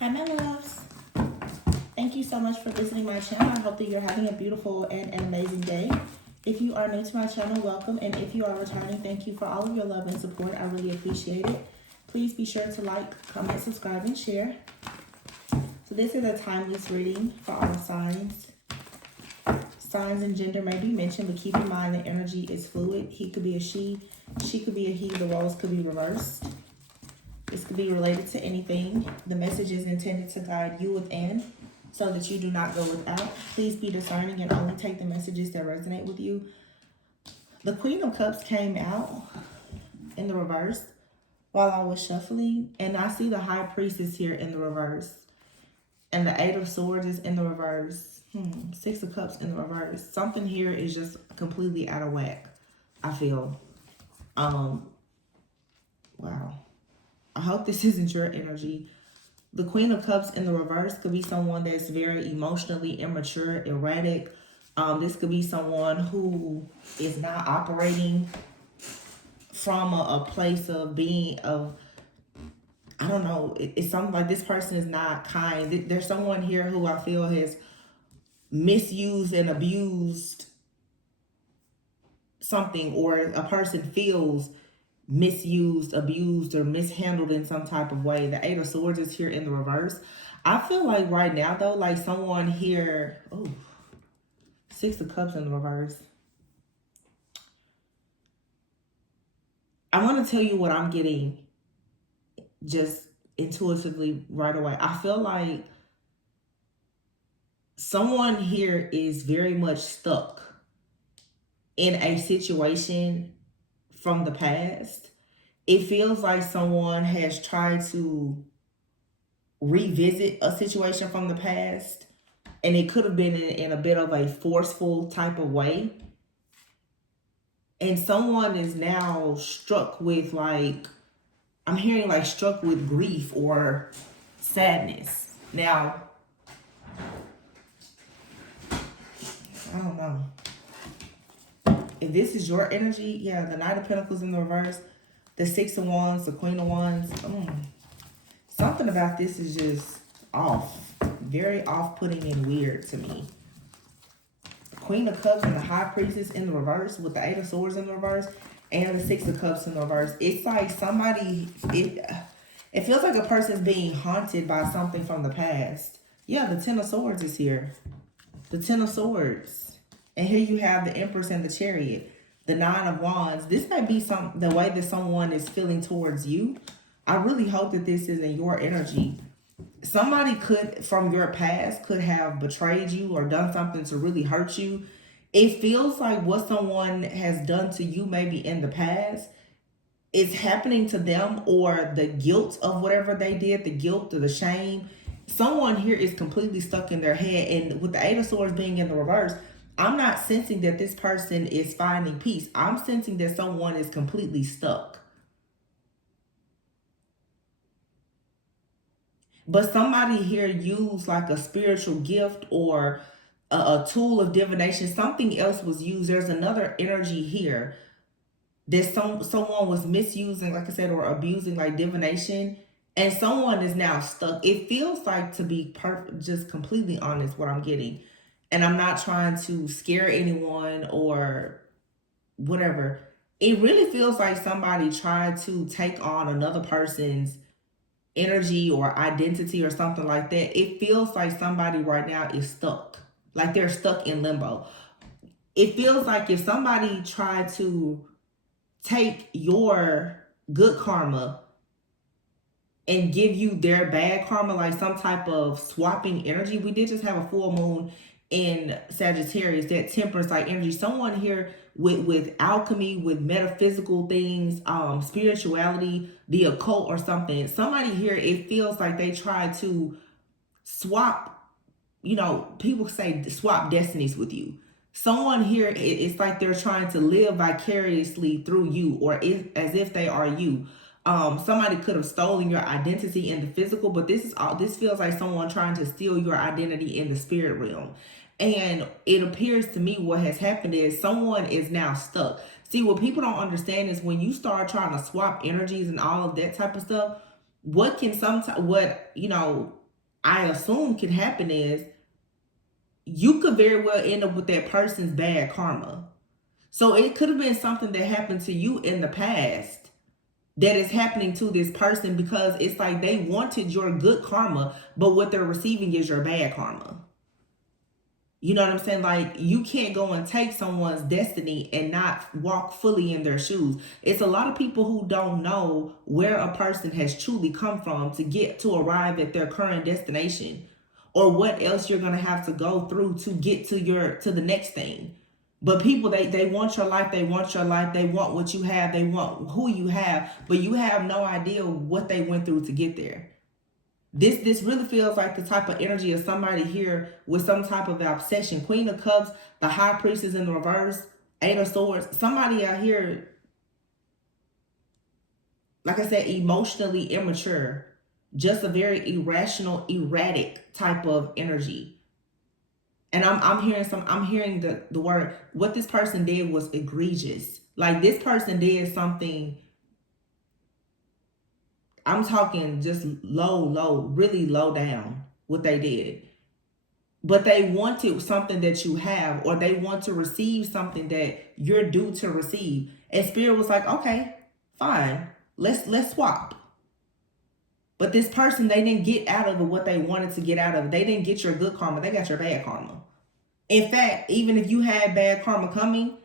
Hi, my loves. Thank you so much for visiting my channel. I hope that you're having a beautiful and an amazing day. If you are new to my channel, welcome. And if you are returning, thank you for all of your love and support. I really appreciate it. Please be sure to like, comment, subscribe, and share. So this is a timeless reading for all signs. Signs and gender may be mentioned, but keep in mind the energy is fluid. He could be a she could be a he. The roles could be reversed. This could be related to anything. The message is intended to guide you within so that you do not go without. Please be discerning and only take the messages that resonate with you. The Queen of Cups came out in the reverse while I was shuffling, and I see the High Priestess here in the reverse. And the Eight of Swords is in the reverse. Six of Cups in the reverse. Something here is just completely out of whack, I feel. Wow. I hope this isn't your energy. The Queen of Cups in the reverse could be someone that's very emotionally immature, erratic. This could be someone who is not operating from a place of being I don't know. It's something like this person is not kind. There's someone here who I feel has misused and abused something, or a person feels misused, abused, or mishandled in some type of way. The Eight of Swords is here in the reverse. I feel like right now, though, like someone here, Six of Cups in the reverse. I want to tell you what I'm getting just intuitively right away. I feel like someone here is very much stuck in a situation from the past. It feels like someone has tried to revisit a situation from the past, and it could have been in a bit of a forceful type of way. And someone is now struck with, like, I'm hearing like struck with grief or sadness. Now, I don't know. If this is your energy, yeah, the Knight of Pentacles in the reverse, the Six of Wands, the Queen of Wands. Something about this is just off. Very off-putting and weird to me. Queen of Cups and the High Priestess in the reverse with the Eight of Swords in the reverse and the Six of Cups in the reverse. It's like somebody, it feels like a person's being haunted by something from the past. Yeah, the Ten of Swords is here. The Ten of Swords. And here you have the Empress and the Chariot. The Nine of Wands. This might be the way that someone is feeling towards you. I really hope that this isn't your energy. Somebody could, from your past, could have betrayed you or done something to really hurt you. It feels like what someone has done to you maybe in the past is happening to them, or the guilt of whatever they did, the guilt or the shame. Someone here is completely stuck in their head. And with the Eight of Swords being in the reverse, I'm not sensing that this person is finding peace. I'm sensing that someone is completely stuck. But somebody here used like a spiritual gift or a tool of divination. Something else was used. There's another energy here that someone was misusing, like I said, or abusing like divination. And someone is now stuck. It feels like, to be just completely honest, what I'm getting. And I'm not trying to scare anyone or whatever. It really feels like somebody tried to take on another person's energy or identity or something like that. It feels like somebody right now is stuck. Like they're stuck in limbo. It feels like if somebody tried to take your good karma and give you their bad karma, like some type of swapping energy. We did just have a full moon in Sagittarius, that temperance like energy. Someone here with alchemy, with metaphysical things, spirituality, the occult or something. Somebody here, it feels like they tried to swap, people say swap destinies with you. Someone here, it's like they're trying to live vicariously through you, or as if they are you. Somebody could have stolen your identity in the physical, but this feels like someone trying to steal your identity in the spirit realm. And it appears to me what has happened is someone is now stuck. See, what people don't understand is when you start trying to swap energies and all of that type of stuff, I assume can happen is you could very well end up with that person's bad karma. So it could have been something that happened to you in the past that is happening to this person, because it's like they wanted your good karma, but what they're receiving is your bad karma. You know what I'm saying? Like, you can't go and take someone's destiny and not walk fully in their shoes. It's a lot of people who don't know where a person has truly come from to get to arrive at their current destination, or what else you're going to have to go through to get to the next thing. But people, they want your life, they want your life, they want what you have, they want who you have, but you have no idea what they went through to get there. This really feels like the type of energy of somebody here with some type of obsession. Queen of Cups, the High Priestess in the reverse, Eight of Swords. Somebody out here, like I said, emotionally immature. Just a very irrational, erratic type of energy. And I'm hearing the word, what this person did was egregious. Like, this person did something, I'm talking just low, really low down what they did. But they wanted something that you have, or they want to receive something that you're due to receive. And Spirit was like, okay, fine, let's swap. But this person, they didn't get out of it what they wanted to get out of it. They didn't get your good karma, they got your bad karma. In fact, even if you had bad karma coming,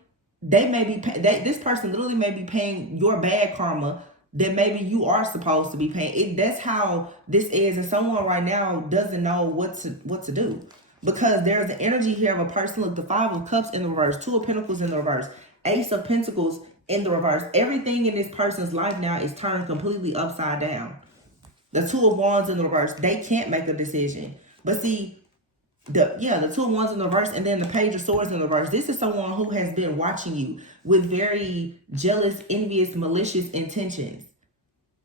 they may be this person literally may be paying your bad karma that maybe you are supposed to be paying. That's how this is, and someone right now doesn't know what to do, because there's the energy here of a person. Look, the Five of Cups in the reverse, Two of Pentacles in the reverse, Ace of Pentacles in the reverse. Everything in this person's life now is turned completely upside down. The Two of Wands in the reverse, they can't make a decision. But see, the Two of Wands in the reverse, and then the Page of Swords in the reverse. This is someone who has been watching you with very jealous, envious, malicious intentions.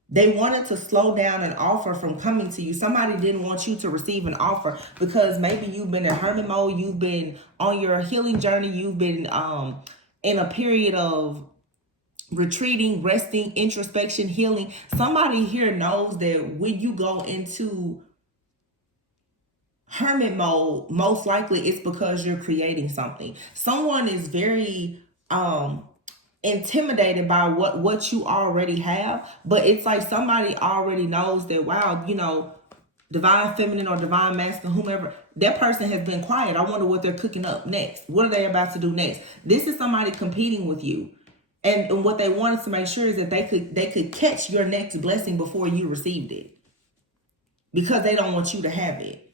They wanted to slow down an offer from coming to you. Somebody didn't want you to receive an offer because maybe you've been in hermit mode, you've been on your healing journey, you've been in a period of retreating, resting, introspection, healing. Somebody here knows that when you go into hermit mode, most likely it's because you're creating something. Someone is very intimidated by what you already have, but it's like somebody already knows that, wow, divine feminine or divine masculine, whomever, that person has been quiet. I wonder what they're cooking up next. What are they about to do next? This is somebody competing with you. And what they wanted to make sure is that they could catch your next blessing before you received it, because they don't want you to have it.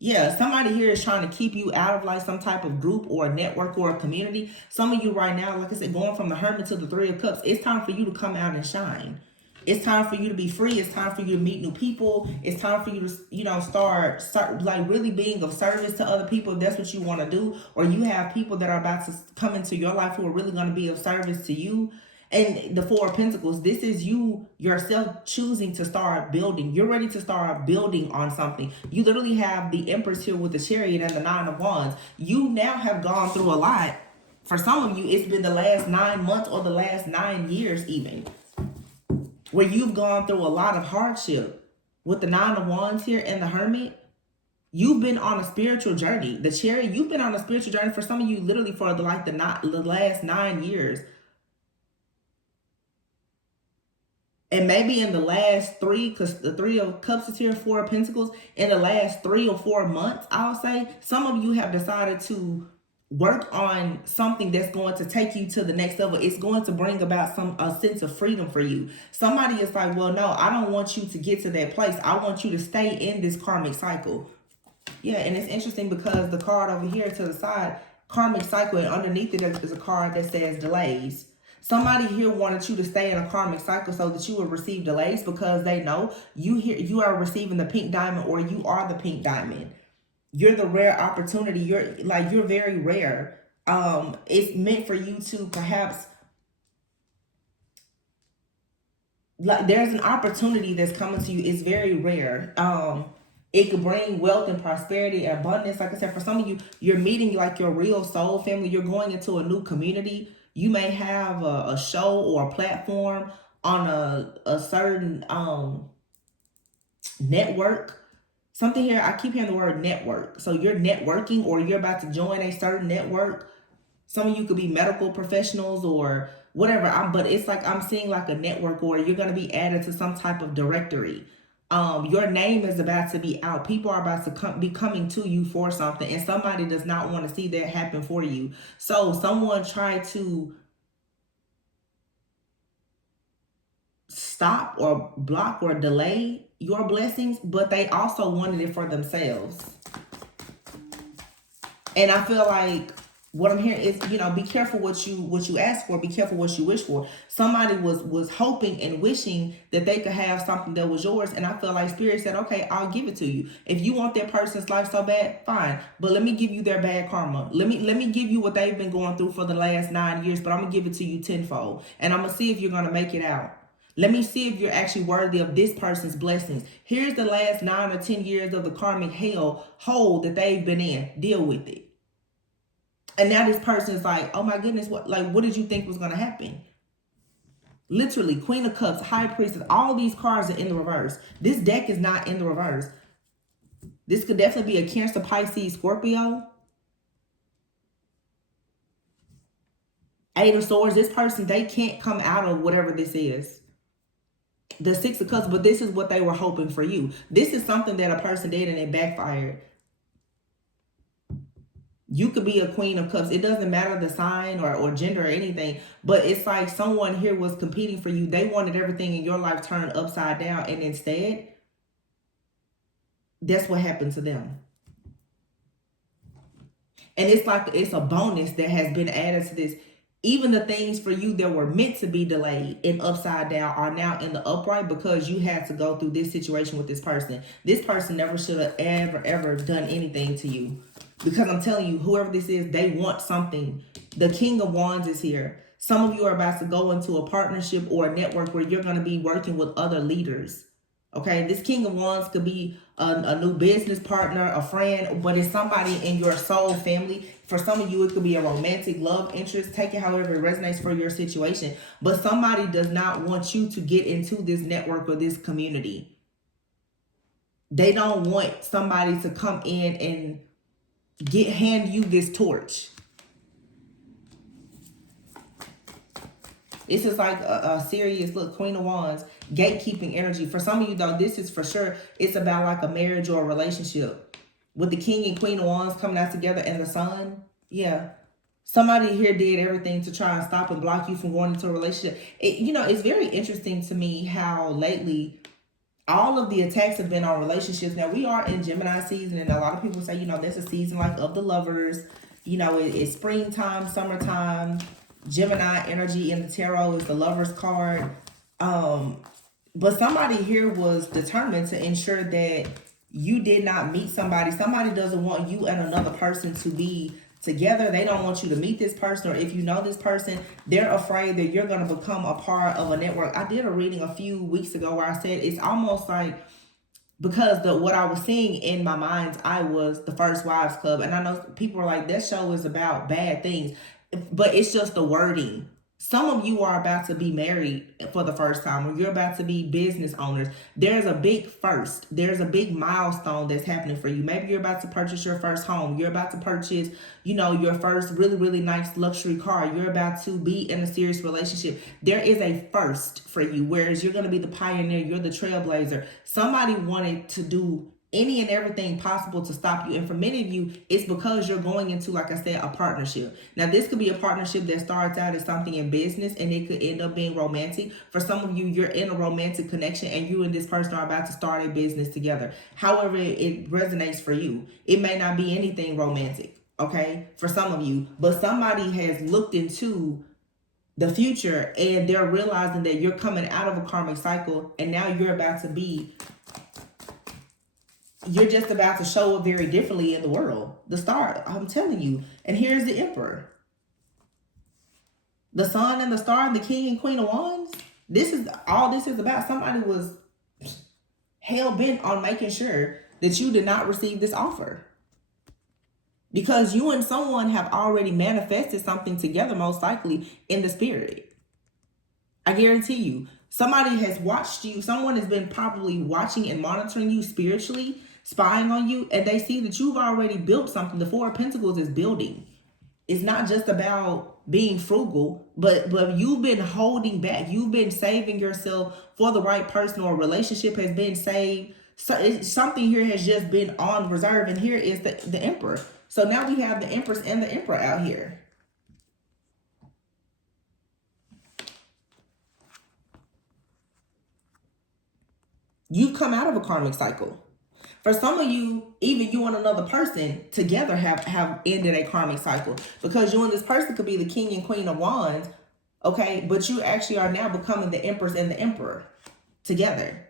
Yeah, somebody here is trying to keep you out of like some type of group or a network or a community. Some of you right now, like I said, going from the Hermit to the Three of Cups, it's time for you to come out and shine. It's time for you to be free. It's time for you to meet new people. It's time for you to, start like really being of service to other people if that's what you want to do. Or you have people that are about to come into your life who are really going to be of service to you. And the Four of Pentacles, this is you yourself choosing to start building. You're ready to start building on something. You literally have the Empress here with the Chariot and the Nine of Wands. You now have gone through a lot. For some of you, it's been the last 9 months or the last 9 years even, where you've gone through a lot of hardship. With the Nine of Wands here and the Hermit, you've been on a spiritual journey. The Chariot, you've been on a spiritual journey for some of you literally for the last 9 years. And maybe in the last 3, because the Three of Cups is here, Four of Pentacles, in the last 3 or 4 months, I'll say, some of you have decided to work on something that's going to take you to the next level. It's going to bring about a sense of freedom for you. Somebody is like, well, no, I don't want you to get to that place. I want you to stay in this karmic cycle. Yeah, and it's interesting because the card over here to the side, karmic cycle, and underneath it is a card that says delays. Somebody here wanted you to stay in a karmic cycle so that you would receive delays, because they know you are receiving the pink diamond, or you are the pink diamond. You're the rare opportunity. You're very rare. It's meant for you to perhaps, like, there's an opportunity that's coming to you. It's very rare. It could bring wealth and prosperity and abundance. Like I said, for some of you, you're meeting like your real soul family. You're going into a new community. You may have a show or a platform on a certain network. Something here, I keep hearing the word network. So you're networking or you're about to join a certain network. Some of you could be medical professionals or whatever. But it's like I'm seeing like a network, or you're going to be added to some type of directory. Your name is about to be out. People are about to be coming to you for something, and somebody does not want to see that happen for you. So someone tried to stop or block or delay your blessings, but they also wanted it for themselves. And I feel like what I'm hearing is, be careful what you ask for, be careful what you wish for. Somebody was hoping and wishing that they could have something that was yours, and I feel like Spirit said, okay, I'll give it to you. If you want that person's life so bad, fine, but let me give you their bad karma. Let me give you what they've been going through for the last 9 years, but I'm gonna give it to you tenfold, and I'm gonna see if you're gonna make it out. Let me see if you're actually worthy of this person's blessings. Here's the last 9 or 10 years of the karmic hole that they've been in. Deal with it. And now this person is like, oh my goodness, what did you think was going to happen? Literally, Queen of Cups, High Priestess, all these cards are in the reverse. This deck is not in the reverse. This could definitely be a Cancer, Pisces, Scorpio. Eight of Swords, this person, they can't come out of whatever this is. The Six of Cups, but this is what they were hoping for you. This is something that a person did and it backfired. You could be a Queen of Cups. It doesn't matter the sign or gender or anything, but it's like someone here was competing for you. They wanted everything in your life turned upside down, and instead, that's what happened to them. And it's like it's a bonus that has been added to this. Even the things for you that were meant to be delayed and upside down are now in the upright because you had to go through this situation with this person. This person never should have ever done anything to you. Because I'm telling you, whoever this is, they want something. The King of Wands is here. Some of you are about to go into a partnership or a network where you're going to be working with other leaders. Okay, this King of Wands could be a new business partner, a friend, but it's somebody in your soul family. For some of you, it could be a romantic love interest. Take it however it resonates for your situation. But somebody does not want you to get into this network or this community. They don't want somebody to come in and hand you this torch. This is like a serious look. Queen of Wands, gatekeeping energy. For some of you though, this is for sure, it's about like a marriage or a relationship. With the King and Queen of Wands coming out together and the Sun, yeah. Somebody here did everything to try and stop and block you from going into a relationship. It's very interesting to me how lately all of the attacks have been on relationships. Now, we are in Gemini season, and a lot of people say, there's a season like of the lovers. It's springtime, summertime. Gemini energy in the tarot is the Lover's card. But somebody here was determined to ensure that you did not meet somebody. Somebody doesn't want you and another person to be together. They don't want you to meet this person, or if you know this person, they're afraid that you're going to become a part of a network. I did a reading a few weeks ago where I said it's almost like, because what I was seeing in my mind's eye was the First Wives Club, and I know people are like, that show is about bad things, but it's just the wording. Some of you are about to be married for the first time, or you're about to be business owners. There's a big first. There's a big milestone that's happening for you. Maybe you're about to purchase your first home. You're about to purchase, your first really, really nice luxury car. You're about to be in a serious relationship. There is a first for you, whereas you're going to be the pioneer. You're the trailblazer. Somebody wanted to do any and everything possible to stop you. And for many of you, it's because you're going into, like I said, a partnership. Now, this could be a partnership that starts out as something in business and it could end up being romantic. For some of you, you're in a romantic connection and you and this person are about to start a business together. However it resonates for you. It may not be anything romantic, okay, for some of you, but somebody has looked into the future and they're realizing that you're coming out of a karmic cycle and now you're just about to show up very differently in the world. The star, I'm telling you. And here's the Emperor. The Sun and the Star and the King and Queen of Wands. This is about. Somebody was hell-bent on making sure that you did not receive this offer. Because you and someone have already manifested something together, most likely, in the spirit. I guarantee you. Somebody has watched you. Someone has been probably watching and monitoring you spiritually, spying on you, and they see that you've already built something. The Four of Pentacles is building. It's not just about being frugal, but you've been holding back. You've been saving yourself for the right person, or a relationship has been saved. So something here has just been on reserve, and here is the Emperor. So now we have the Empress and the Emperor out here. You've come out of a karmic cycle. For some of you, even you and another person together have ended a karmic cycle, because you and this person could be the King and Queen of Wands, okay? But you actually are now becoming the Empress and the Emperor together.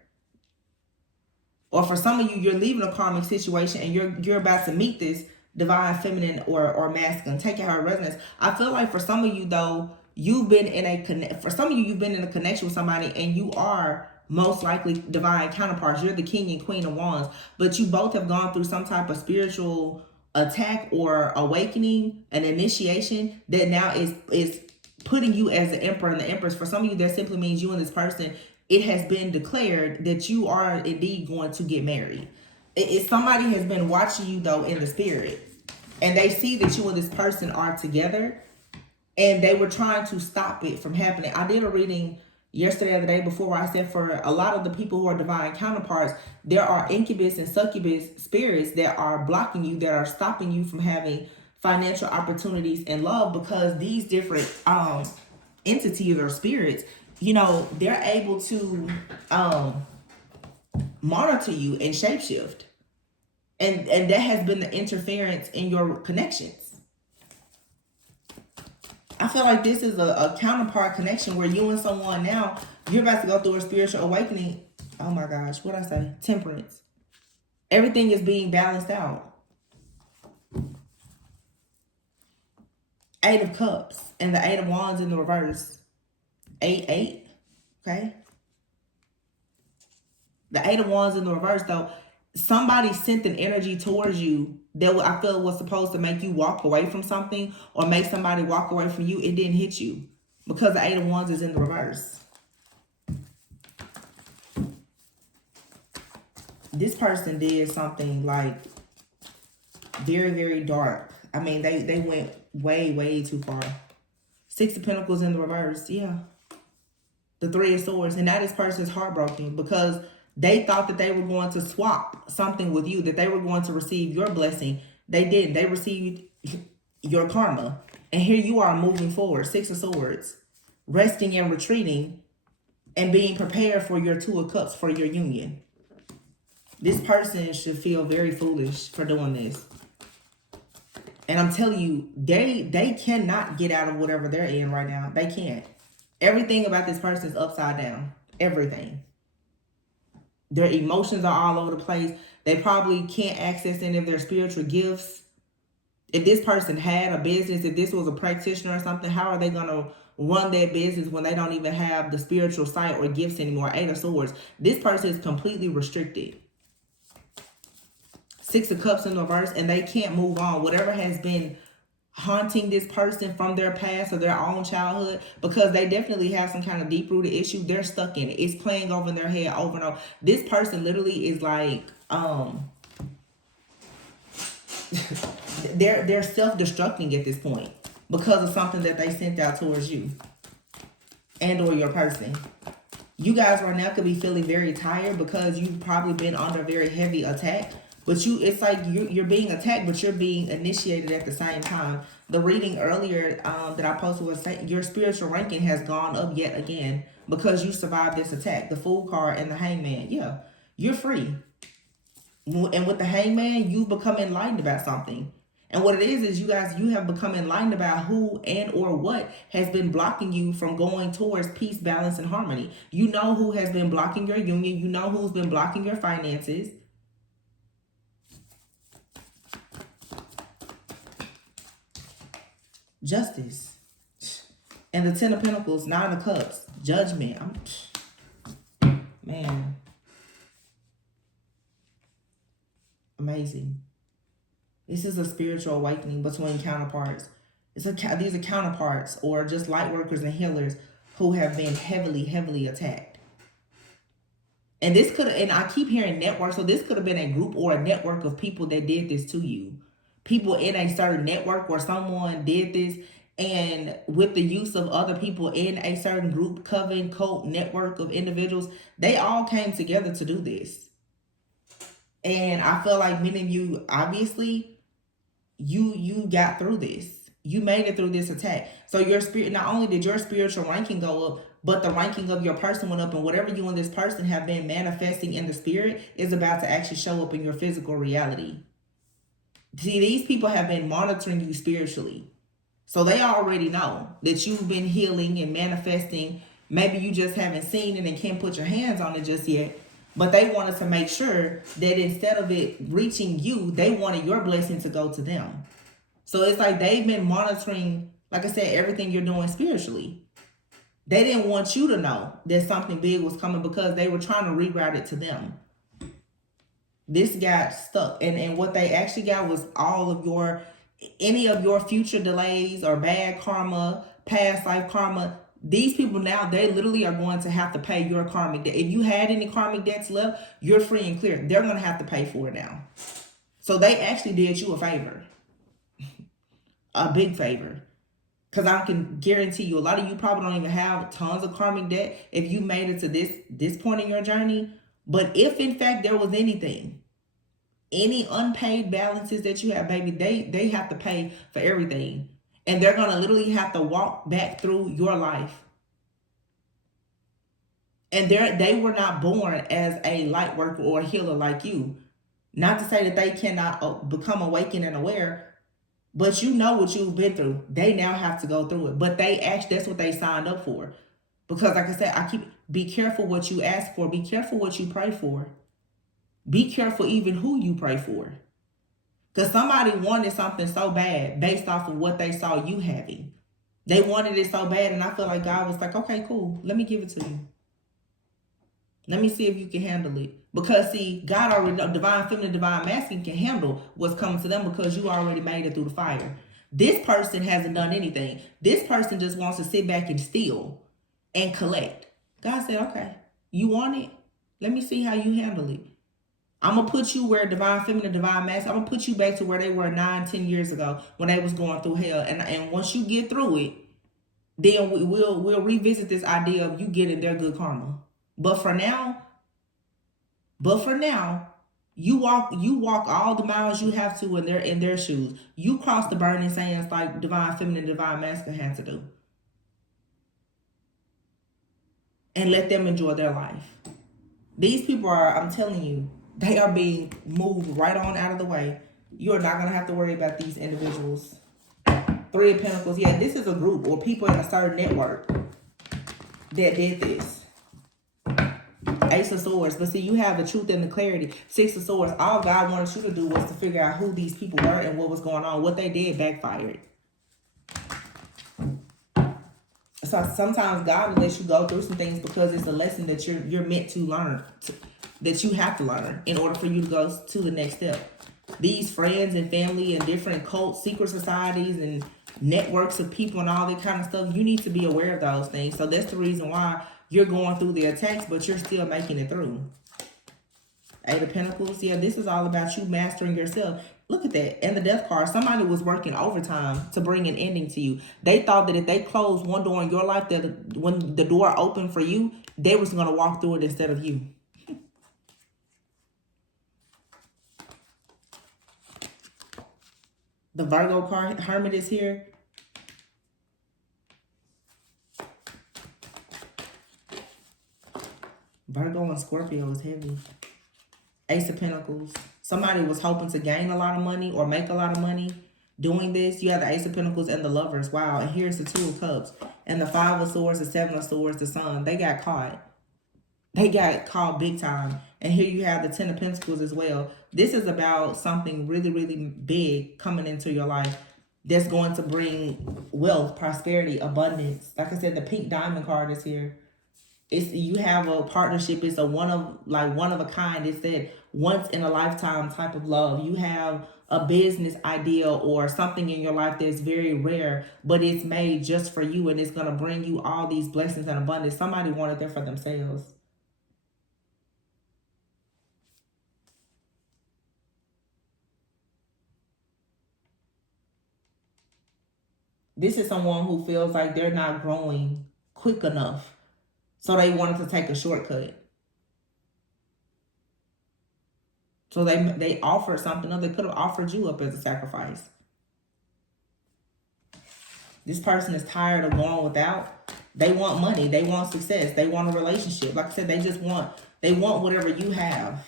Or for some of you, you're leaving a karmic situation and you're about to meet this divine feminine or masculine. Take it how it resonates. I feel like for some of you though, you've been in a connection with somebody, and you are most likely divine counterparts. You're the King and Queen of Wands, but you both have gone through some type of spiritual attack or awakening, an initiation that now is putting you as the Emperor and the Empress. For some of you, that simply means you and this person, it has been declared that you are indeed going to get married. Somebody has been watching you though in the spirit, and they see that you and this person are together, and they were trying to stop it from happening. I did a reading yesterday or the day before where I said for a lot of the people who are divine counterparts, there are incubus and succubus spirits that are blocking you, that are stopping you from having financial opportunities and love, because these different entities or spirits, you know, they're able to monitor you and shapeshift. And that has been the interference in your connections. I feel like this is a counterpart connection where you and someone now, you're about to go through a spiritual awakening. Oh my gosh, what'd I say? Temperance. Everything is being balanced out. Eight of Cups and the Eight of Wands in the reverse. 8, okay? The Eight of Wands in the reverse though, somebody sent an energy towards you that I feel was supposed to make you walk away from something, or make somebody walk away from you. It didn't hit you because the Eight of Wands is in the reverse. This person did something like very, very dark. I mean, they went way, way too far. Six of Pentacles in the reverse. Yeah. The Three of Swords. And now this person is heartbroken because they thought that they were going to swap something with you, that they were going to receive your blessing. They didn't. They received your karma. And here you are moving forward. Six of Swords. Resting and retreating and being prepared for your Two of Cups, for your union. This person should feel very foolish for doing this. And I'm telling you, they cannot get out of whatever they're in right now. They can't. Everything about this person is upside down. Everything. Their emotions are all over the place. They probably can't access any of their spiritual gifts. If this person had a business, if this was a practitioner or something, how are they going to run their business when they don't even have the spiritual sight or gifts anymore? Eight of Swords. This person is completely restricted. Six of Cups in the reverse, and they can't move on. Whatever has been haunting this person from their past or their own childhood, because they definitely have some kind of deep-rooted issue, they're stuck in it. It's playing over in their head over and over. This person literally is like, they're self-destructing at this point because of something that they sent out towards you and or your person. You guys right now could be feeling very tired because you've probably been under very heavy attack. But it's like you're being attacked, but you're being initiated at the same time. The reading earlier that I posted was saying your spiritual ranking has gone up yet again because you survived this attack. The Fool card and the Hangman. Yeah, you're free. And with the Hangman, you've become enlightened about something. And what it is you guys, you have become enlightened about who and or what has been blocking you from going towards peace, balance, and harmony. You know who has been blocking your union. You know who's been blocking your finances. Justice. And the Ten of Pentacles, Nine of Cups, Judgment. Man. Amazing. This is a spiritual awakening between counterparts. These are counterparts or just light workers and healers who have been heavily, heavily attacked. And this could, and I keep hearing network, so this could have been a group or a network of people that did this to you. People in a certain network where someone did this, and with the use of other people in a certain group, coven, cult, network of individuals, they all came together to do this. And I feel like many of you, obviously, you got through this. You made it through this attack. So your spirit, not only did your spiritual ranking go up, but the ranking of your person went up, and whatever you and this person have been manifesting in the spirit is about to actually show up in your physical reality. See, these people have been monitoring you spiritually. So they already know that you've been healing and manifesting. Maybe you just haven't seen it and can't put your hands on it just yet. But they wanted to make sure that instead of it reaching you, they wanted your blessing to go to them. So it's like they've been monitoring, like I said, everything you're doing spiritually. They didn't want you to know that something big was coming because they were trying to reroute it to them. This got stuck. And what they actually got was all of your, any of your future delays or bad karma, past life karma. These people now, they literally are going to have to pay your karmic debt. If you had any karmic debts left, you're free and clear. They're going to have to pay for it now. So they actually did you a favor. A big favor. Because I can guarantee you, a lot of you probably don't even have tons of karmic debt if you made it to this point in your journey. But if in fact there was anything, any unpaid balances that you have, baby, they have to pay for everything. And they're going to literally have to walk back through your life. And they were not born as a light worker or a healer like you. Not to say that they cannot become awakened and aware, but you know what you've been through. They now have to go through it. But they actually, that's what they signed up for. Because like I said, be careful what you ask for. Be careful what you pray for. Be careful even who you pray for. Because somebody wanted something so bad based off of what they saw you having. They wanted it so bad, and I feel like God was like, okay, cool. Let me give it to you. Let me see if you can handle it. Because see, God already know, divine feminine, divine masculine can handle what's coming to them because you already made it through the fire. This person hasn't done anything. This person just wants to sit back and steal and collect. God said, okay, you want it? Let me see how you handle it. I'm going to put you where divine feminine, divine masculine, I'm going to put you back to where they were 9-10 years ago when they was going through hell. And once you get through it, then we'll revisit this idea of you getting their good karma. But for now, you walk all the miles you have to in their shoes. You cross the burning sands like divine feminine, divine masculine had to do. And let them enjoy their life. These people are, I'm telling you, they are being moved right on out of the way. You're not going to have to worry about these individuals. Three of Pentacles. Yeah, this is a group or people in a certain network that did this. Ace of Swords. But see, you have the truth and the clarity. Six of Swords. All God wanted you to do was to figure out who these people were and what was going on. What they did backfired. So sometimes God will let you go through some things because it's a lesson that you're meant to learn. That you have to learn in order for you to go to the next step. These friends and family and different cults, secret societies and networks of people and all that kind of stuff, you need to be aware of those things. So that's the reason why you're going through the attacks, but you're still making it through. Eight of Pentacles. Yeah, this is all about you mastering yourself. Look at that. And the Death card. Somebody was working overtime to bring an ending to you. They thought that if they closed one door in your life, that when the door opened for you, they was going to walk through it instead of you. The Virgo card, Hermit, is here. Virgo and Scorpio is heavy. Ace of Pentacles. Somebody was hoping to gain a lot of money or make a lot of money doing this. You have the Ace of Pentacles and the Lovers. Wow. And here's the Two of Cups. And the Five of Swords, the Seven of Swords, the Sun. They got caught. They got caught big time. And here you have the Ten of Pentacles as well. This is about something really, really big coming into your life that's going to bring wealth, prosperity, abundance. Like I said, the pink diamond card is here. It's, you have a partnership. It's a one of a kind. It's that once in a lifetime type of love. You have a business idea or something in your life that's very rare, but it's made just for you, and it's gonna bring you all these blessings and abundance. Somebody wanted that for themselves. This is someone who feels like they're not growing quick enough, so they wanted to take a shortcut. So they offered something else. They could have offered you up as a sacrifice. This person is tired of going without. They want money. They want success. They want a relationship. Like I said, they want whatever you have.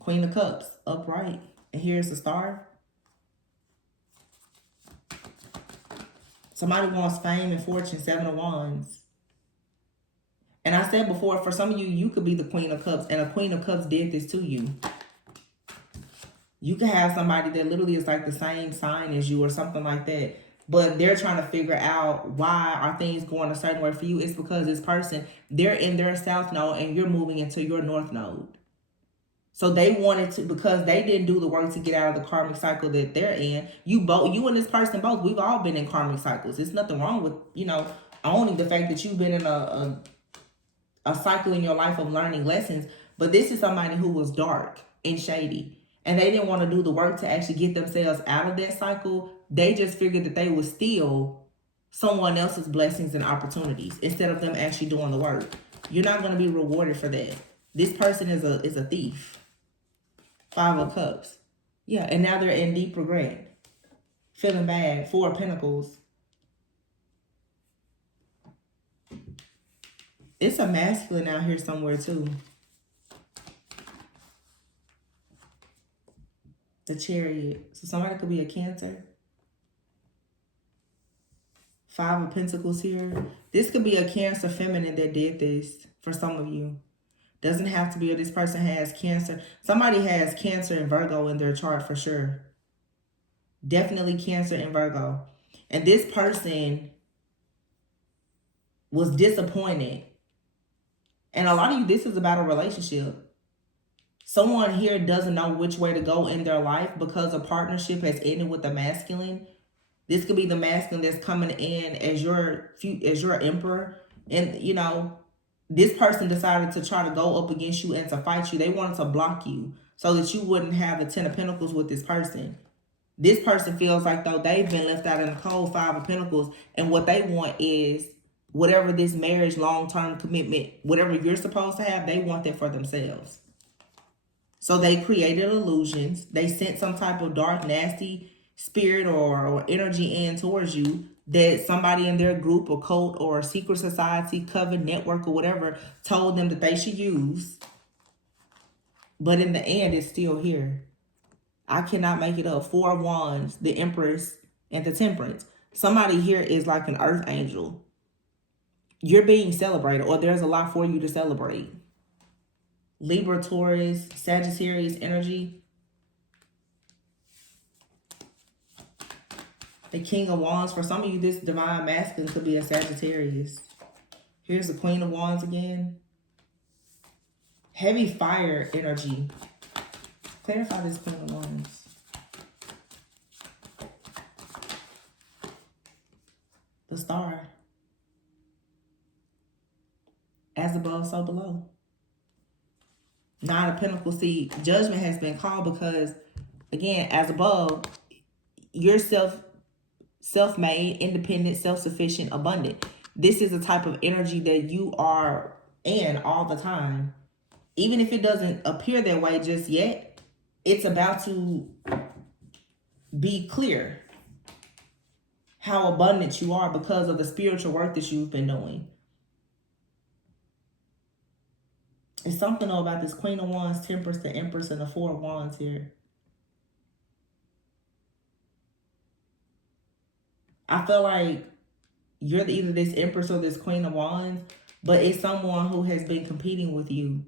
Queen of Cups, upright. And here's the Star. Somebody wants fame and fortune, Seven of Wands. And I said before, for some of you, you could be the Queen of Cups, and a Queen of Cups did this to you. You could have somebody that literally is like the same sign as you or something like that, but they're trying to figure out why are things going a certain way for you. It's because this person, they're in their south node and you're moving into your north node. So they wanted to, because they didn't do the work to get out of the karmic cycle that they're in. You and this person both, we've all been in karmic cycles. There's nothing wrong with, owning the fact that you've been in a cycle in your life of learning lessons. But this is somebody who was dark and shady, and they didn't want to do the work to actually get themselves out of that cycle. They just figured that they would steal someone else's blessings and opportunities instead of them actually doing the work. You're not going to be rewarded for that. This person is a thief. Five of Cups. Yeah, and now they're in deep regret. Feeling bad. Four of Pentacles. It's a masculine out here somewhere too. The Chariot. So somebody could be a Cancer. Five of Pentacles here. This could be a Cancer feminine that did this for some of you. Doesn't have to be, or this person has Cancer. Somebody has Cancer and Virgo in their chart for sure. Definitely Cancer and Virgo. And this person was disappointed. And a lot of you, this is about a relationship. Someone here doesn't know which way to go in their life because a partnership has ended with the masculine. This could be the masculine that's coming in as your emperor. And, this person decided to try to go up against you and to fight you. They wanted to block you so that you wouldn't have the Ten of Pentacles with this person. This person feels like though they've been left out in the cold, Five of Pentacles. And what they want is whatever this marriage, long-term commitment, whatever you're supposed to have, they want that for themselves. So they created illusions. They sent some type of dark, nasty spirit or energy in towards you that somebody in their group or cult or secret society, coven, network, or whatever told them that they should use. But in the end, it's still here. I cannot make it up. Four of Wands, the Empress, and the Temperance. Somebody here is like an earth angel. You're being celebrated, or there's a lot for you to celebrate. Libra, Taurus, Sagittarius energy. The King of Wands. For some of you, this divine masculine could be a Sagittarius. Here's the Queen of Wands again. Heavy fire energy. Clarify this Queen of Wands. The Star. As above, so below. Nine of Pentacles. See, judgment has been called because, again, as above, you're self-made, independent, self-sufficient, abundant. This is a type of energy that you are in all the time. Even if it doesn't appear that way just yet, it's about to be clear how abundant you are because of the spiritual work that you've been doing. It's something about this Queen of Wands, Temperance, the Empress, and the Four of Wands here. I feel like you're either this Empress or this Queen of Wands, but it's someone who has been competing with you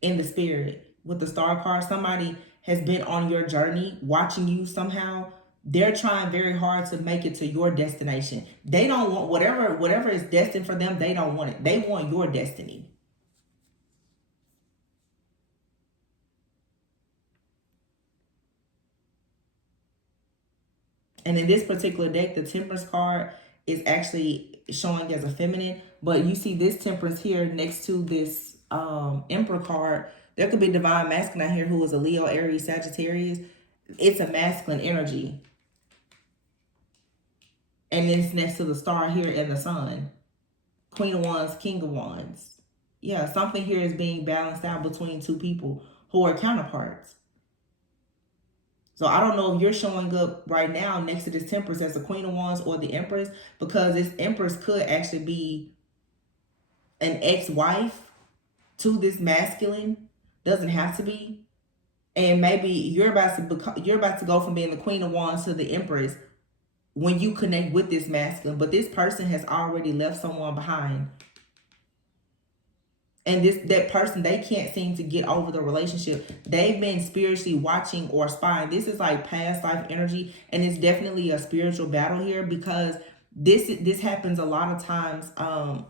in the spirit. With the Star card, somebody has been on your journey, watching you somehow, They're trying very hard to make it to your destination. They don't want whatever is destined for them. They don't want it. They want your destiny. And in this particular deck, the Temperance card is actually showing as a feminine. But you see this Temperance here next to this Emperor card. There could be divine masculine here who is a Leo, Aries, Sagittarius. It's a masculine energy. And it's next to the star here and the sun. Queen of Wands, King of Wands. Yeah, something here is being balanced out between two people who are counterparts. So I don't know if you're showing up right now next to this Temperance as the Queen of Wands or the Empress, because this Empress could actually be an ex-wife to this masculine. Doesn't have to be. And maybe you're about to go from being the Queen of Wands to the Empress when you connect with this masculine, but this person has already left someone behind. And that person, they can't seem to get over the relationship. They've been spiritually watching or spying. This is like past life energy, and it's definitely a spiritual battle here, because this happens a lot of times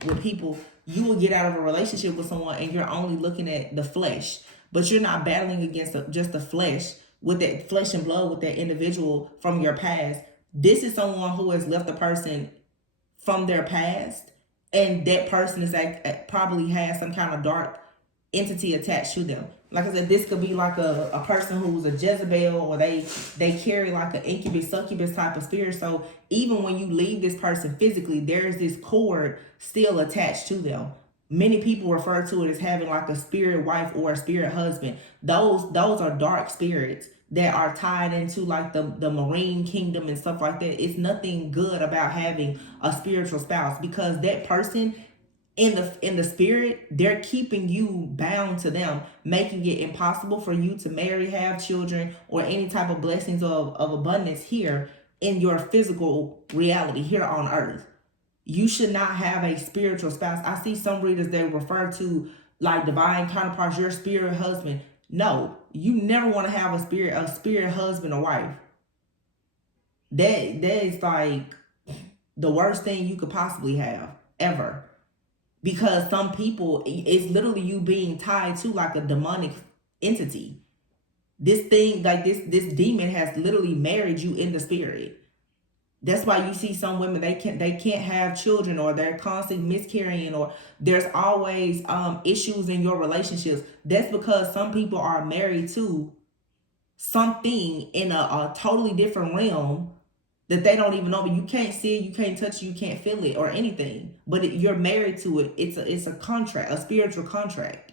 with people. You will get out of a relationship with someone and you're only looking at the flesh, but you're not battling against just the flesh, with that flesh and blood, with that individual from your past. This is someone who has left a person from their past, and that person is like probably has some kind of dark entity attached to them. Like I said, this could be like a person who's a Jezebel, or they carry like an incubus, succubus type of spirit. So even when you leave this person physically, there's this cord still attached to them. Many people refer to it as having like a spirit wife or a spirit husband. Those are dark spirits that are tied into like the marine kingdom and stuff like that. It's nothing good about having a spiritual spouse, because that person in the spirit, they're keeping you bound to them, making it impossible for you to marry, have children, or any type of blessings of abundance here in your physical reality here on earth. You should not have a spiritual spouse. I see some readers, they refer to like divine counterparts, your spirit husband. No, you never want to have a spirit husband or wife. That is like the worst thing you could possibly have ever. Because some people, it's literally you being tied to like a demonic entity. This thing, like this demon has literally married you in the spirit. That's why you see some women, they can't have children, or they're constantly miscarrying, or there's always issues in your relationships. That's because some people are married to something in a totally different realm that they don't even know. But you can't see it, you can't touch it, you can't feel it or anything. But you're married to it. It's a contract, a spiritual contract.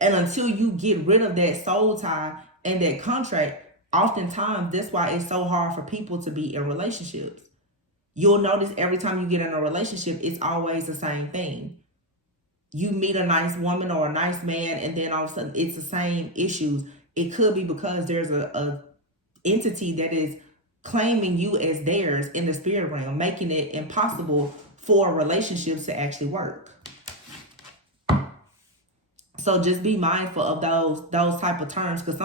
And until you get rid of that soul tie and that contract, oftentimes that's why it's so hard for people to be in relationships. You'll notice every time you get in a relationship, it's always the same thing. You meet a nice woman or a nice man, and then all of a sudden it's the same issues. It could be because there's a entity that is claiming you as theirs in the spirit realm, making it impossible for relationships to actually work. So just be mindful of those type of terms, because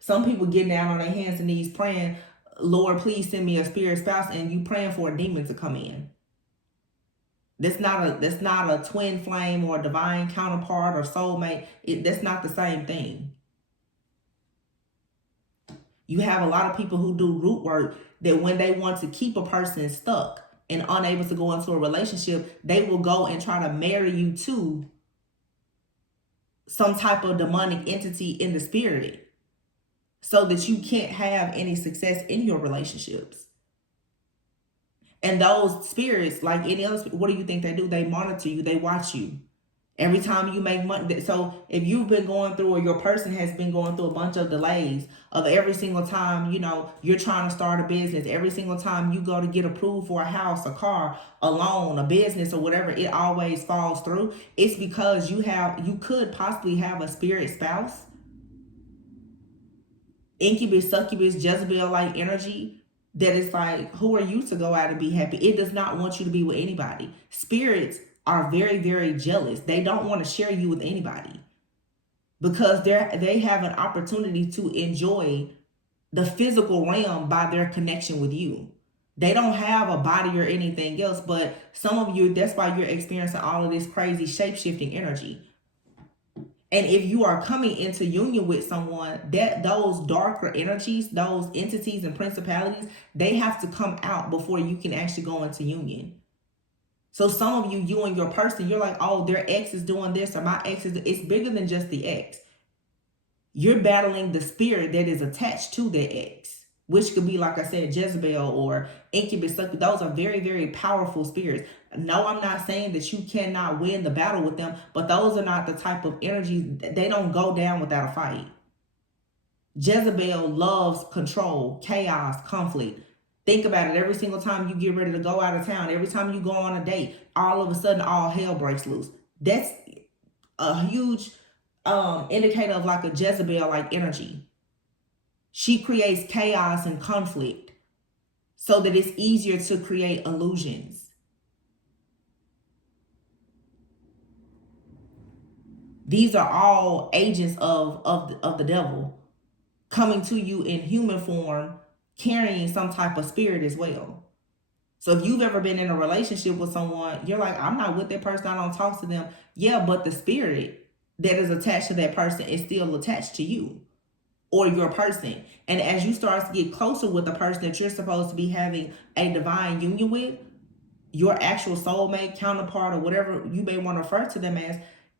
some people getting down on their hands and knees praying, Lord, please send me a spirit spouse, and you praying for a demon to come in. That's not a twin flame or a divine counterpart or soulmate. That's not the same thing. You have a lot of people who do root work that when they want to keep a person stuck and unable to go into a relationship, they will go and try to marry you to some type of demonic entity in the spirit, so that you can't have any success in your relationships. And those spirits, like any other, what do you think they do? They monitor you, they watch you. Every time you make money. So if you've been going through, or your person has been going through a bunch of delays of every single time, you're trying to start a business, every single time you go to get approved for a house, a car, a loan, a business, or whatever, it always falls through. It's because you could possibly have a spirit spouse, incubus, succubus, Jezebel-like energy, that is like, who are you to go out and be happy? It does not want you to be with anybody. Spirits are very, very jealous. They don't want to share you with anybody, because they have an opportunity to enjoy the physical realm by their connection with you. They don't have a body or anything else, but some of you, that's why you're experiencing all of this crazy shape-shifting energy. And if you are coming into union with someone, that those darker energies, those entities and principalities, they have to come out before you can actually go into union. So some of you, you and your person, you're like, oh, their ex is doing this, or my ex is, it's bigger than just the ex. You're battling the spirit that is attached to the ex, which could be, like I said, Jezebel or incubus. Those are very, very powerful spirits. No, I'm not saying that you cannot win the battle with them, but those are not the type of energies, they don't go down without a fight. Jezebel loves control, chaos, conflict. Think about it. Every single time you get ready to go out of town, every time you go on a date, all of a sudden all hell breaks loose. That's a huge indicator of like a Jezebel-like energy. She creates chaos and conflict so that it's easier to create illusions. These are all agents of the devil coming to you in human form, carrying some type of spirit as well. So if you've ever been in a relationship with someone, you're like, I'm not with that person, I don't talk to them. Yeah, but the spirit that is attached to that person is still attached to you or your person. And as you start to get closer with the person that you're supposed to be having a divine union with, your actual soulmate, counterpart, or whatever you may want to refer to them as,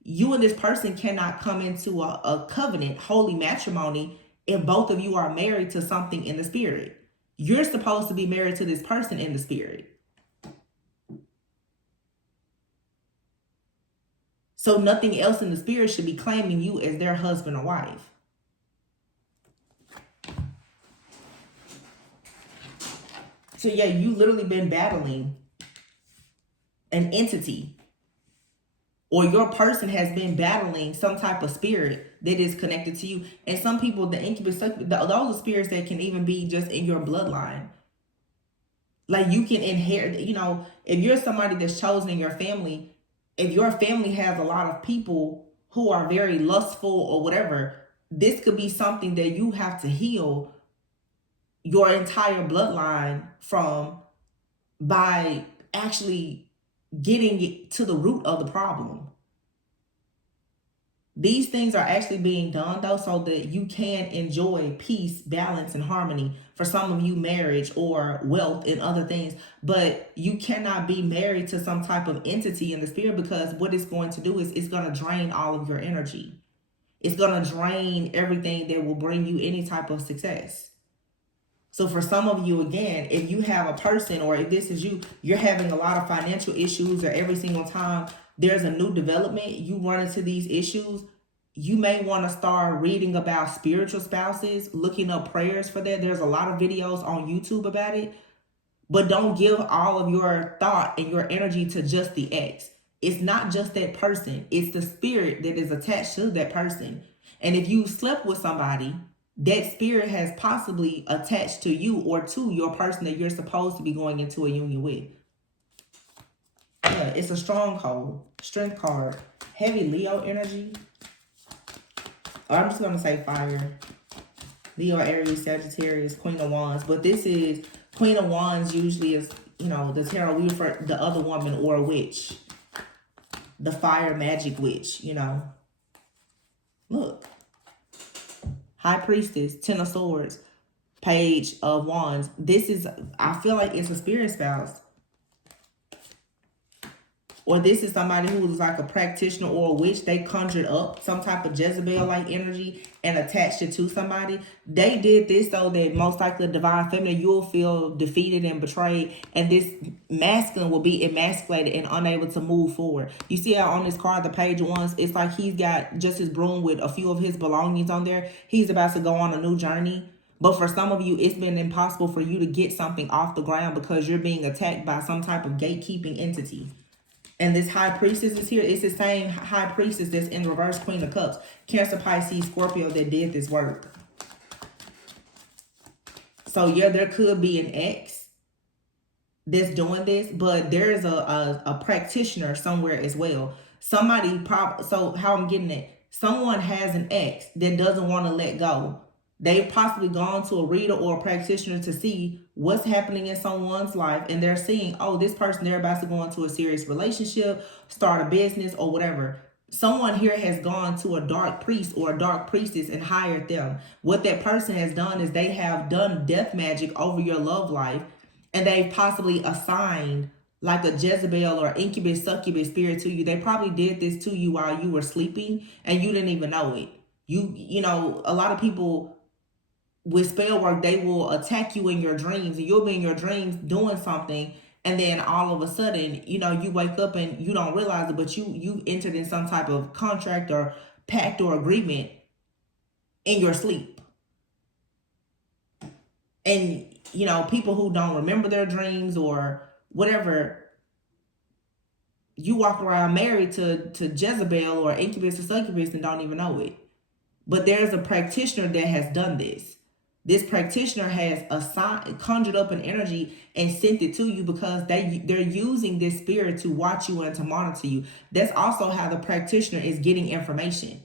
you and this person cannot come into a covenant, holy matrimony, if both of you are married to something in the spirit. You're supposed to be married to this person in the spirit. So nothing else in the spirit should be claiming you as their husband or wife. So yeah, you literally been battling an entity, or your person has been battling some type of spirit that is connected to you. And some people, the incubus, those are spirits that can even be just in your bloodline. Like you can inherit, if you're somebody that's chosen in your family, if your family has a lot of people who are very lustful or whatever, this could be something that you have to heal your entire bloodline from by actually getting to the root of the problem. These things are actually being done though so that you can enjoy peace, balance, and harmony. For some of you, marriage or wealth and other things. But you cannot be married to some type of entity in the spirit, because what it's going to do is it's going to drain all of your energy. It's going to drain everything that will bring you any type of success. So for some of you, again, if you have a person, or if this is you, you're having a lot of financial issues, or every single time there's a new development, you run into these issues, you may want to start reading about spiritual spouses, looking up prayers for that. There's a lot of videos on YouTube about it. But don't give all of your thought and your energy to just the ex. It's not just that person. It's the spirit that is attached to that person. And if you slept with somebody, that spirit has possibly attached to you or to your person that you're supposed to be going into a union with. Yeah, it's a stronghold, strength card, heavy Leo energy. Or I'm just going to say fire. Leo, Aries, Sagittarius, Queen of Wands. But this is, Queen of Wands usually is, the tarot, we refer to the other woman or a witch. The fire magic witch, Look. High Priestess, Ten of Swords, Page of Wands. This is, I feel like it's a spirit spouse. Or this is somebody who is like a practitioner or a witch. They conjured up some type of Jezebel-like energy and attached it to somebody. They did this so that most likely divine feminine, you'll feel defeated and betrayed. And this masculine will be emasculated and unable to move forward. You see how on this card, the Page of Wands, it's like he's got just his broom with a few of his belongings on there. He's about to go on a new journey. But for some of you, it's been impossible for you to get something off the ground because you're being attacked by some type of gatekeeping entity. And this High Priestess is here. It's the same High Priestess that's in reverse, Queen of Cups. Cancer, Pisces, Scorpio that did this work. So yeah, there could be an ex that's doing this, but there is a practitioner somewhere as well. Somebody, so how I'm getting it, someone has an ex that doesn't want to let go They've possibly gone to a reader or a practitioner to see what's happening in someone's life, and they're seeing, oh, this person, they're about to go into a serious relationship, start a business, or whatever. Someone here has gone to a dark priest or a dark priestess and hired them. What that person has done is they have done death magic over your love life, and they've possibly assigned like a Jezebel or incubus, succubus spirit to you. They probably did this to you while you were sleeping and you didn't even know it. You know, a lot of people with spell work, they will attack you in your dreams, and you'll be in your dreams doing something, and then all of a sudden, you know, you wake up and you don't realize it, but you entered in some type of contract or pact or agreement in your sleep. And you know, people who don't remember their dreams or whatever, you walk around married to Jezebel or incubus or succubus and don't even know it. But there's a practitioner that has done this. This practitioner has conjured up an energy and sent it to you because they're using this spirit to watch you and to monitor you. That's also how the practitioner is getting information.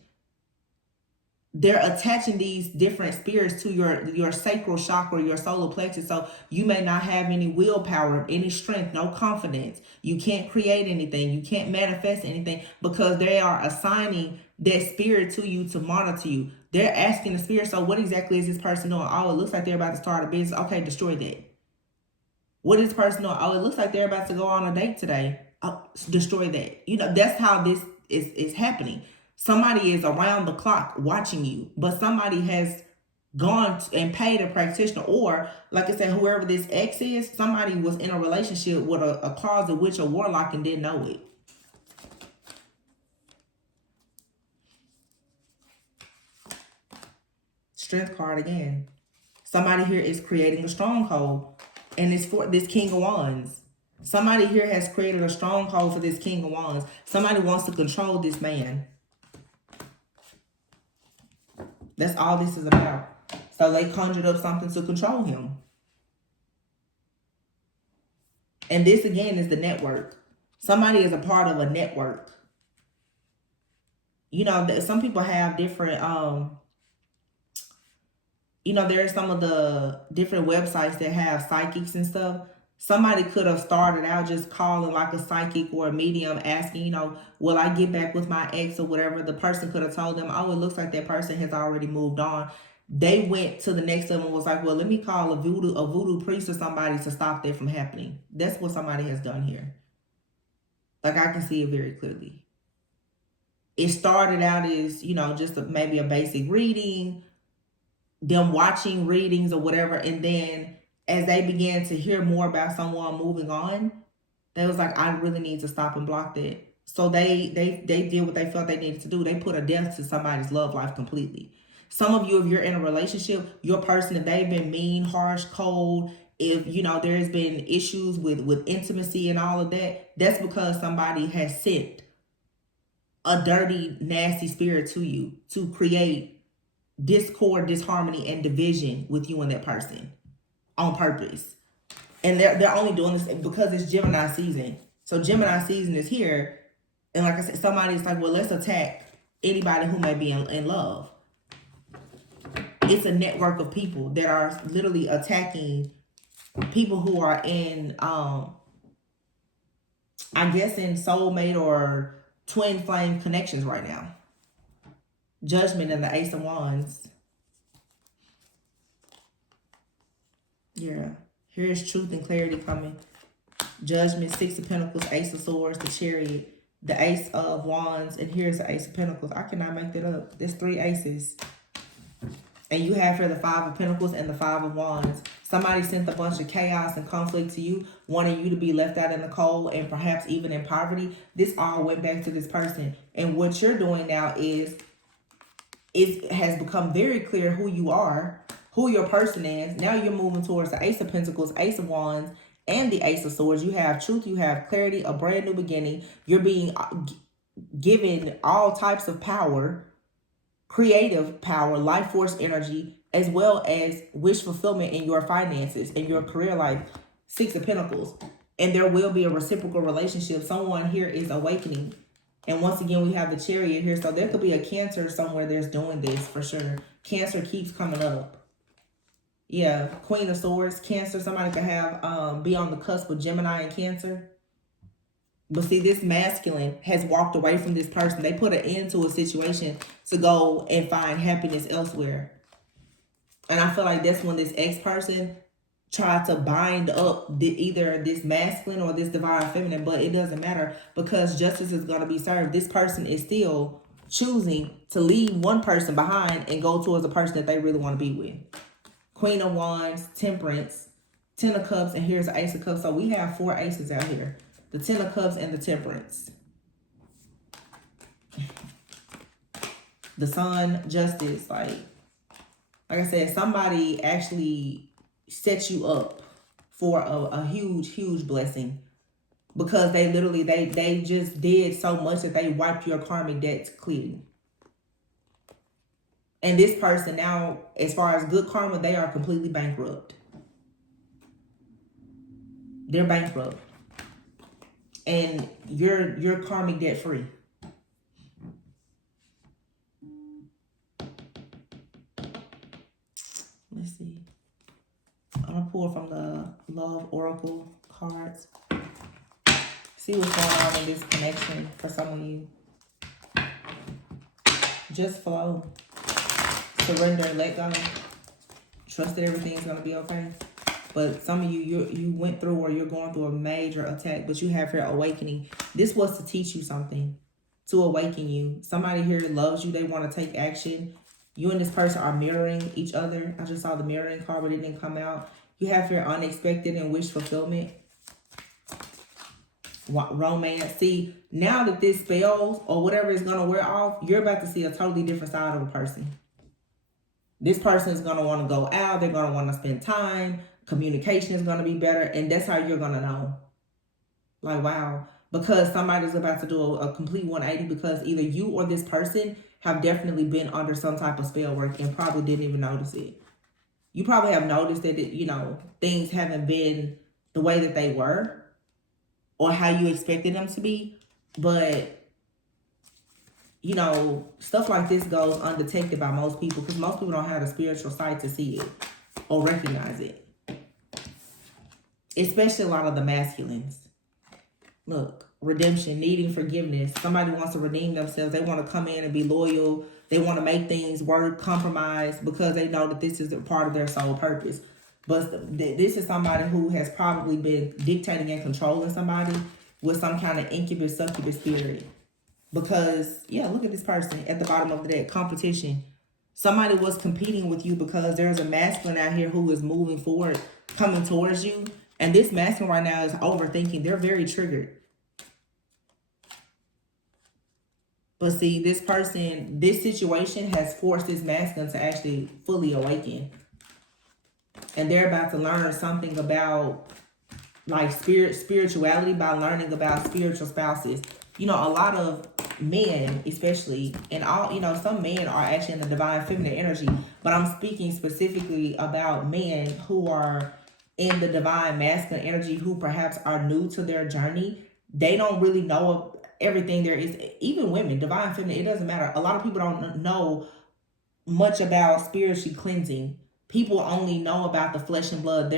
They're attaching these different spirits to your sacral chakra, your solar plexus. So you may not have any willpower, any strength, no confidence. You can't create anything. You can't manifest anything because they are assigning that spirit to you to monitor you. They're asking the spirit, so what exactly is this person doing? Oh, it looks like they're about to start a business. Okay, destroy that. What is this person doing? Oh, it looks like they're about to go on a date today. Oh, destroy that. You know, that's how this is happening. Somebody is around the clock watching you, but somebody has gone and paid a practitioner, or like I said, whoever this ex is, somebody was in a relationship with a closet witch or warlock and didn't know it. Strength card again. Somebody here is creating a stronghold, and it's for this King of Wands. Somebody here has created a stronghold for this King of Wands. Somebody wants to control this man. That's all this is about. So they conjured up something to control him. And this again is the network. Somebody is a part of a network. You know, some people have different, you know, there's some of the different websites that have psychics and stuff. Somebody could have started out just calling like a psychic or a medium asking, you know, will I get back with my ex or whatever? The person could have told them, oh, it looks like that person has already moved on. They went to the next level and was like, well, let me call a voodoo priest or somebody to stop that from happening. That's what somebody has done here. Like, I can see it very clearly. It started out as, you know, just maybe a basic reading, them watching readings or whatever, and then as they began to hear more about someone moving on, they was like, I really need to stop and block that. So they did what they felt they needed to do. They put a death to somebody's love life completely. Some of you, if you're in a relationship, your person, if they've been mean, harsh, cold, if, you know, there's been issues with intimacy and all of that, that's because somebody has sent a dirty, nasty spirit to you to create discord, disharmony, and division with you and that person on purpose. And they're only doing this because it's Gemini season. So Gemini season is here. And like I said, somebody's like, well, let's attack anybody who may be in love. It's a network of people that are literally attacking people who are in, I guess, in soulmate or twin flame connections right now. Judgment and the Ace of Wands. Yeah. Here's truth and clarity coming. Judgment, Six of Pentacles, Ace of Swords, the Chariot, the Ace of Wands, and here's the Ace of Pentacles. I cannot make that up. There's 3 aces. And you have here the Five of Pentacles and the Five of Wands. Somebody sent a bunch of chaos and conflict to you, wanting you to be left out in the cold and perhaps even in poverty. This all went back to this person. And what you're doing now is, it has become very clear who you are, who your person is. Now you're moving towards the Ace of Pentacles, Ace of Wands, and the Ace of Swords. You have truth, you have clarity, a brand new beginning. You're being given all types of power, creative power, life force energy, as well as wish fulfillment in your finances, in your career life. Six of Pentacles. And there will be a reciprocal relationship. Someone here is awakening And once again, we have the Chariot here. So there could be a Cancer somewhere that's doing this for sure. Cancer keeps coming up. Yeah, Queen of Swords, Cancer. Somebody could have be on the cusp of Gemini and Cancer. But see, this masculine has walked away from this person. They put an end to a situation to go and find happiness elsewhere. And I feel like that's when this ex-person tried to bind up either this masculine or this divine feminine, but it doesn't matter because justice is going to be served. This person is still choosing to leave one person behind and go towards a person that they really want to be with. Queen of Wands, Temperance, Ten of Cups, and here's the Ace of Cups. So we have 4 aces out here. The Ten of Cups and the Temperance. The Sun, Justice. Like I said, somebody actually set you up for a huge, huge blessing. Because they literally, they just did so much that they wiped your karmic debts clean. And this person now, as far as good karma, they are completely bankrupt. They're bankrupt. And you're karmic debt free. Let's see. I'm gonna pull from the Love Oracle cards. See what's going on in this connection for some of you. Just flow. Surrender, let go. Trust that everything's gonna be okay. But some of you went through or you're going through a major attack, but you have your awakening. This was to teach you something, to awaken you. Somebody here loves you. They want to take action. You and this person are mirroring each other. I just saw the mirroring card, but it didn't come out. You have your unexpected and wish fulfillment. Romance. See, now that this spells or whatever is going to wear off, you're about to see a totally different side of a person. This person is going to want to go out. They're going to want to spend time. Communication is going to be better. And that's how you're going to know. Like, wow. Because somebody's about to do a complete 180 because either you or this person have definitely been under some type of spell work and probably didn't even notice it. You probably have noticed that, things haven't been the way that they were or how you expected them to be. But, stuff like this goes undetected by most people because most people don't have the spiritual sight to see it or recognize it. Especially a lot of the masculines. Look, redemption, needing forgiveness. Somebody wants to redeem themselves. They want to come in and be loyal. They want to make things work, compromise, because they know that this is a part of their soul purpose. But this is somebody who has probably been dictating and controlling somebody with some kind of incubus, succubus spirit. Because, look at this person at the bottom of the deck. Competition. Somebody was competing with you because there's a masculine out here who is moving forward, coming towards you. And this masculine right now is overthinking. They're very triggered. But see, this person, this situation has forced this masculine to actually fully awaken. And they're about to learn something about like spirituality by learning about spiritual spouses. A lot of men, especially, and all, some men are actually in the divine feminine energy. But I'm speaking specifically about men who are in the divine masculine energy who perhaps are new to their journey. They don't really know everything there is. Even women, divine feminine, it doesn't matter. A lot of people don't know much about spiritually cleansing. People only know about the flesh and blood.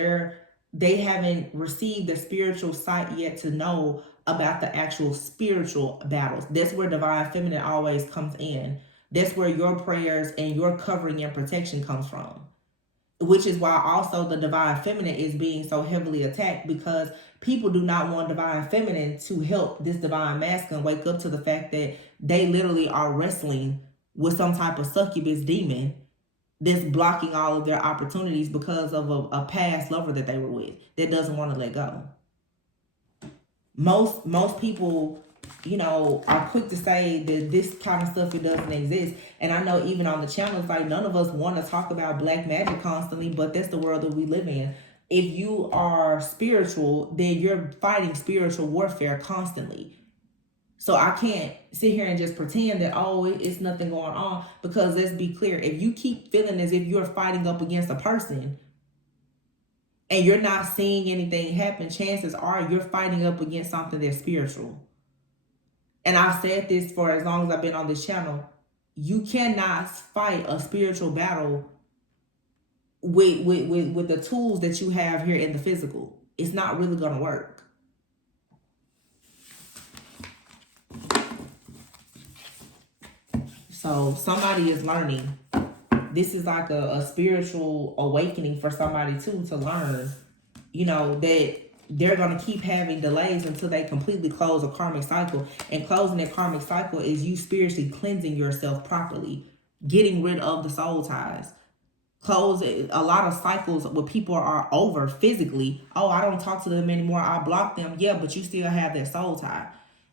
They haven't received the spiritual sight yet to know about the actual spiritual battles. That's where divine feminine always comes in. That's where your prayers and your covering and protection comes from. Which is why also the divine feminine is being so heavily attacked, because people do not want divine feminine to help this divine masculine wake up to the fact that they literally are wrestling with some type of succubus demon that's blocking all of their opportunities because of a past lover that they were with that doesn't want to let go. Most people, are quick to say that this kind of stuff, it doesn't exist. And I know even on the channel, it's like none of us want to talk about black magic constantly, but that's the world that we live in. If you are spiritual, then you're fighting spiritual warfare constantly. So I can't sit here and just pretend that, it's nothing going on, because let's be clear. If you keep feeling as if you're fighting up against a person and you're not seeing anything happen, chances are you're fighting up against something that's spiritual. And I've said this for as long as I've been on this channel. You cannot fight a spiritual battle with the tools that you have here in the physical. It's not really going to work. So somebody is learning. This is like a spiritual awakening for somebody too, to learn, that they're going to keep having delays until they completely close a karmic cycle. And closing that karmic cycle is you spiritually cleansing yourself properly, getting rid of the soul ties. Close a lot of cycles where people are over physically. Oh, I don't talk to them anymore, I block them. Yeah, but you still have that soul tie.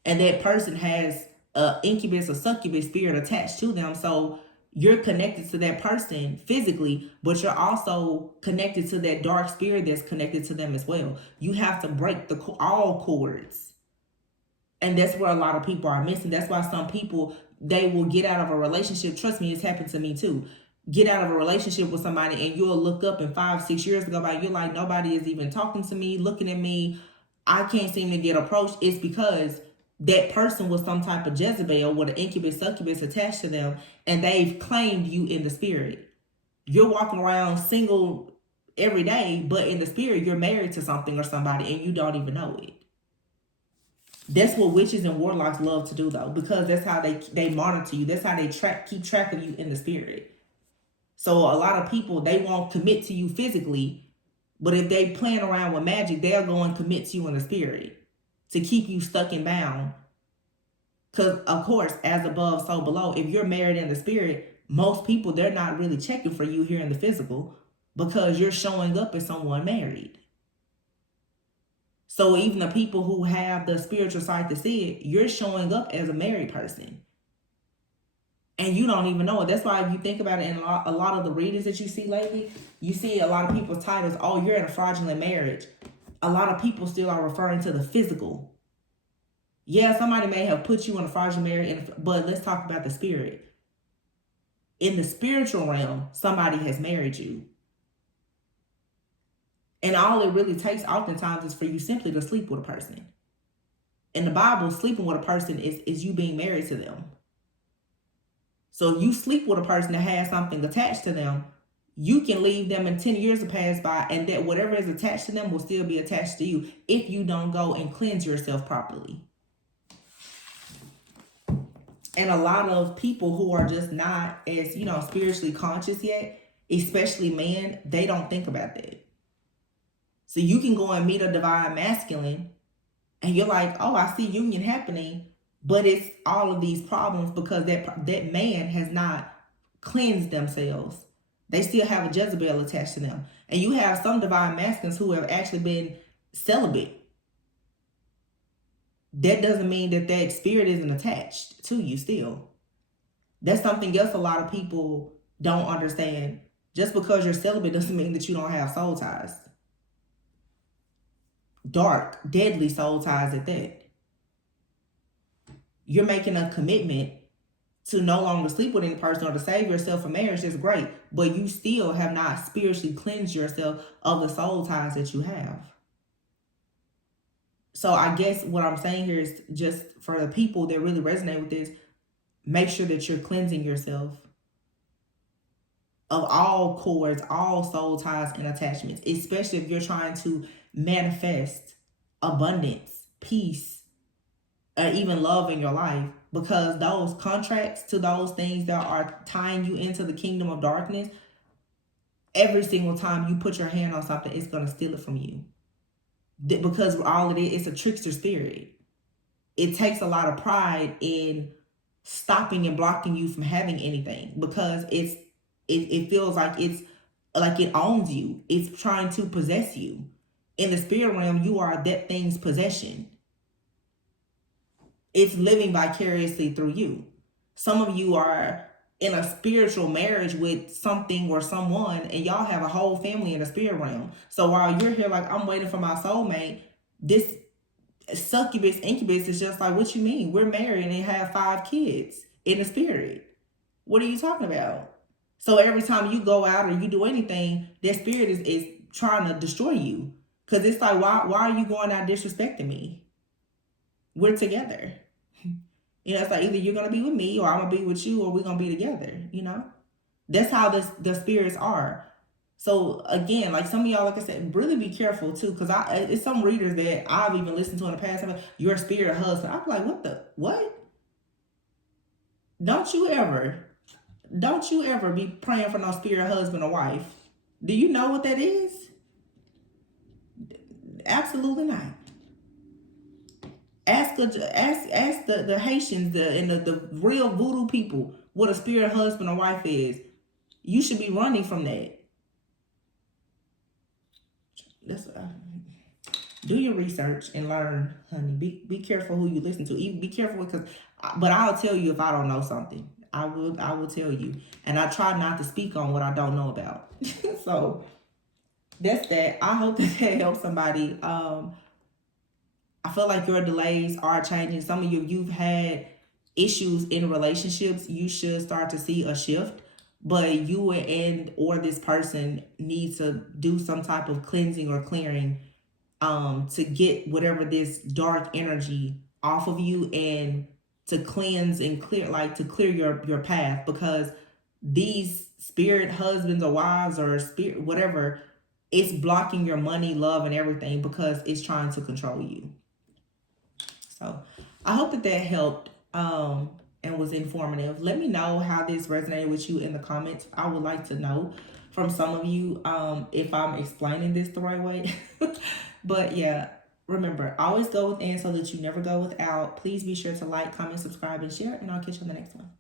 And that person has a incubus or succubus spirit attached to them. So you're connected to that person physically, but you're also connected to that dark spirit that's connected to them as well. You have to break all cords. And that's where a lot of people are missing. That's why some people, they will get out of a relationship. Trust me, it's happened to me too. Get out of a relationship with somebody and you'll look up and 5-6 years go by, you're like, nobody is even talking to me, looking at me. I can't seem to get approached. It's because that person was some type of Jezebel with an incubus, succubus attached to them, and they've claimed you in the spirit. You're walking around single every day, but in the spirit, you're married to something or somebody and you don't even know it. That's what witches and warlocks love to do, though, because that's how they monitor you. That's how they keep track of you in the spirit. So a lot of people, they won't commit to you physically, but if they playing around with magic, they'll go and commit to you in the spirit to keep you stuck and bound. Because, of course, as above, so below. If you're married in the spirit, most people, they're not really checking for you here in the physical because you're showing up as someone married. So even the people who have the spiritual sight to see it, you're showing up as a married person. And you don't even know it. That's why if you think about it, in a lot of the readings that you see lately, you see a lot of people's titles, oh, you're in a fraudulent marriage. A lot of people still are referring to the physical. Yeah, somebody may have put you in a fraudulent marriage, but let's talk about the spirit. In the spiritual realm, somebody has married you. And all it really takes oftentimes is for you simply to sleep with a person. In the Bible, sleeping with a person is you being married to them. So if you sleep with a person that has something attached to them, you can leave them and 10 years will pass by and that whatever is attached to them will still be attached to you if you don't go and cleanse yourself properly. And a lot of people who are just not as, spiritually conscious yet, especially men, they don't think about that. So you can go and meet a divine masculine and you're like, oh, I see union happening. But it's all of these problems because that man has not cleansed themselves. They still have a Jezebel attached to them. And you have some divine masculines who have actually been celibate. That doesn't mean that spirit isn't attached to you still. That's something else a lot of people don't understand. Just because you're celibate doesn't mean that you don't have soul ties. Dark, deadly soul ties at that. You're making a commitment to no longer sleep with any person or to save yourself from marriage. Is great, but you still have not spiritually cleansed yourself of the soul ties that you have. So I guess what I'm saying here is just for the people that really resonate with this, make sure that you're cleansing yourself of all cords, all soul ties and attachments, especially if you're trying to manifest abundance, peace, or even love in your life, because those contracts to those things that are tying you into the kingdom of darkness, every single time you put your hand on something, it's going to steal it from you. Because all it is, it's a trickster spirit. It takes a lot of pride in stopping and blocking you from having anything because it feels like it owns you. It's trying to possess you. In the spirit realm, you are that thing's possession. It's living vicariously through you. Some of you are in a spiritual marriage with something or someone, and y'all have a whole family in the spirit realm. So while you're here like, I'm waiting for my soulmate, this succubus, incubus is just like, what you mean? We're married and have 5 kids in the spirit. What are you talking about? So every time you go out or you do anything, that spirit is trying to destroy you. Because it's like, why are you going out disrespecting me? We're together. You know, it's like either you're gonna be with me or I'm gonna be with you or we're gonna be together, you know? That's how the spirits are. So again, like some of y'all, like I said, really be careful too, because it's some readers that I've even listened to in the past. I'm like, your spirit husband. I'm like, what? Don't you ever be praying for no spirit husband or wife. Do you know what that is? Absolutely not. Ask the Haitians and the real voodoo people what a spirit husband or wife is. You should be running from that. That's do your research and learn, honey. Be careful who you listen to. Even be careful because, but I'll tell you if I don't know something. I will tell you, and I try not to speak on what I don't know about. So that's that. I hope that helps somebody. I feel like your delays are changing. Some of you've had issues in relationships. You should start to see a shift, but you and or this person needs to do some type of cleansing or clearing to get whatever this dark energy off of you and to cleanse and clear, like to clear your path, because these spirit husbands or wives or spirit whatever, it's blocking your money, love, and everything because it's trying to control you. So I hope that helped and was informative. Let me know how this resonated with you in the comments. I would like to know from some of you if I'm explaining this the right way. But yeah, remember, always go within so that you never go without. Please be sure to like, comment, subscribe, and share, and I'll catch you on the next one.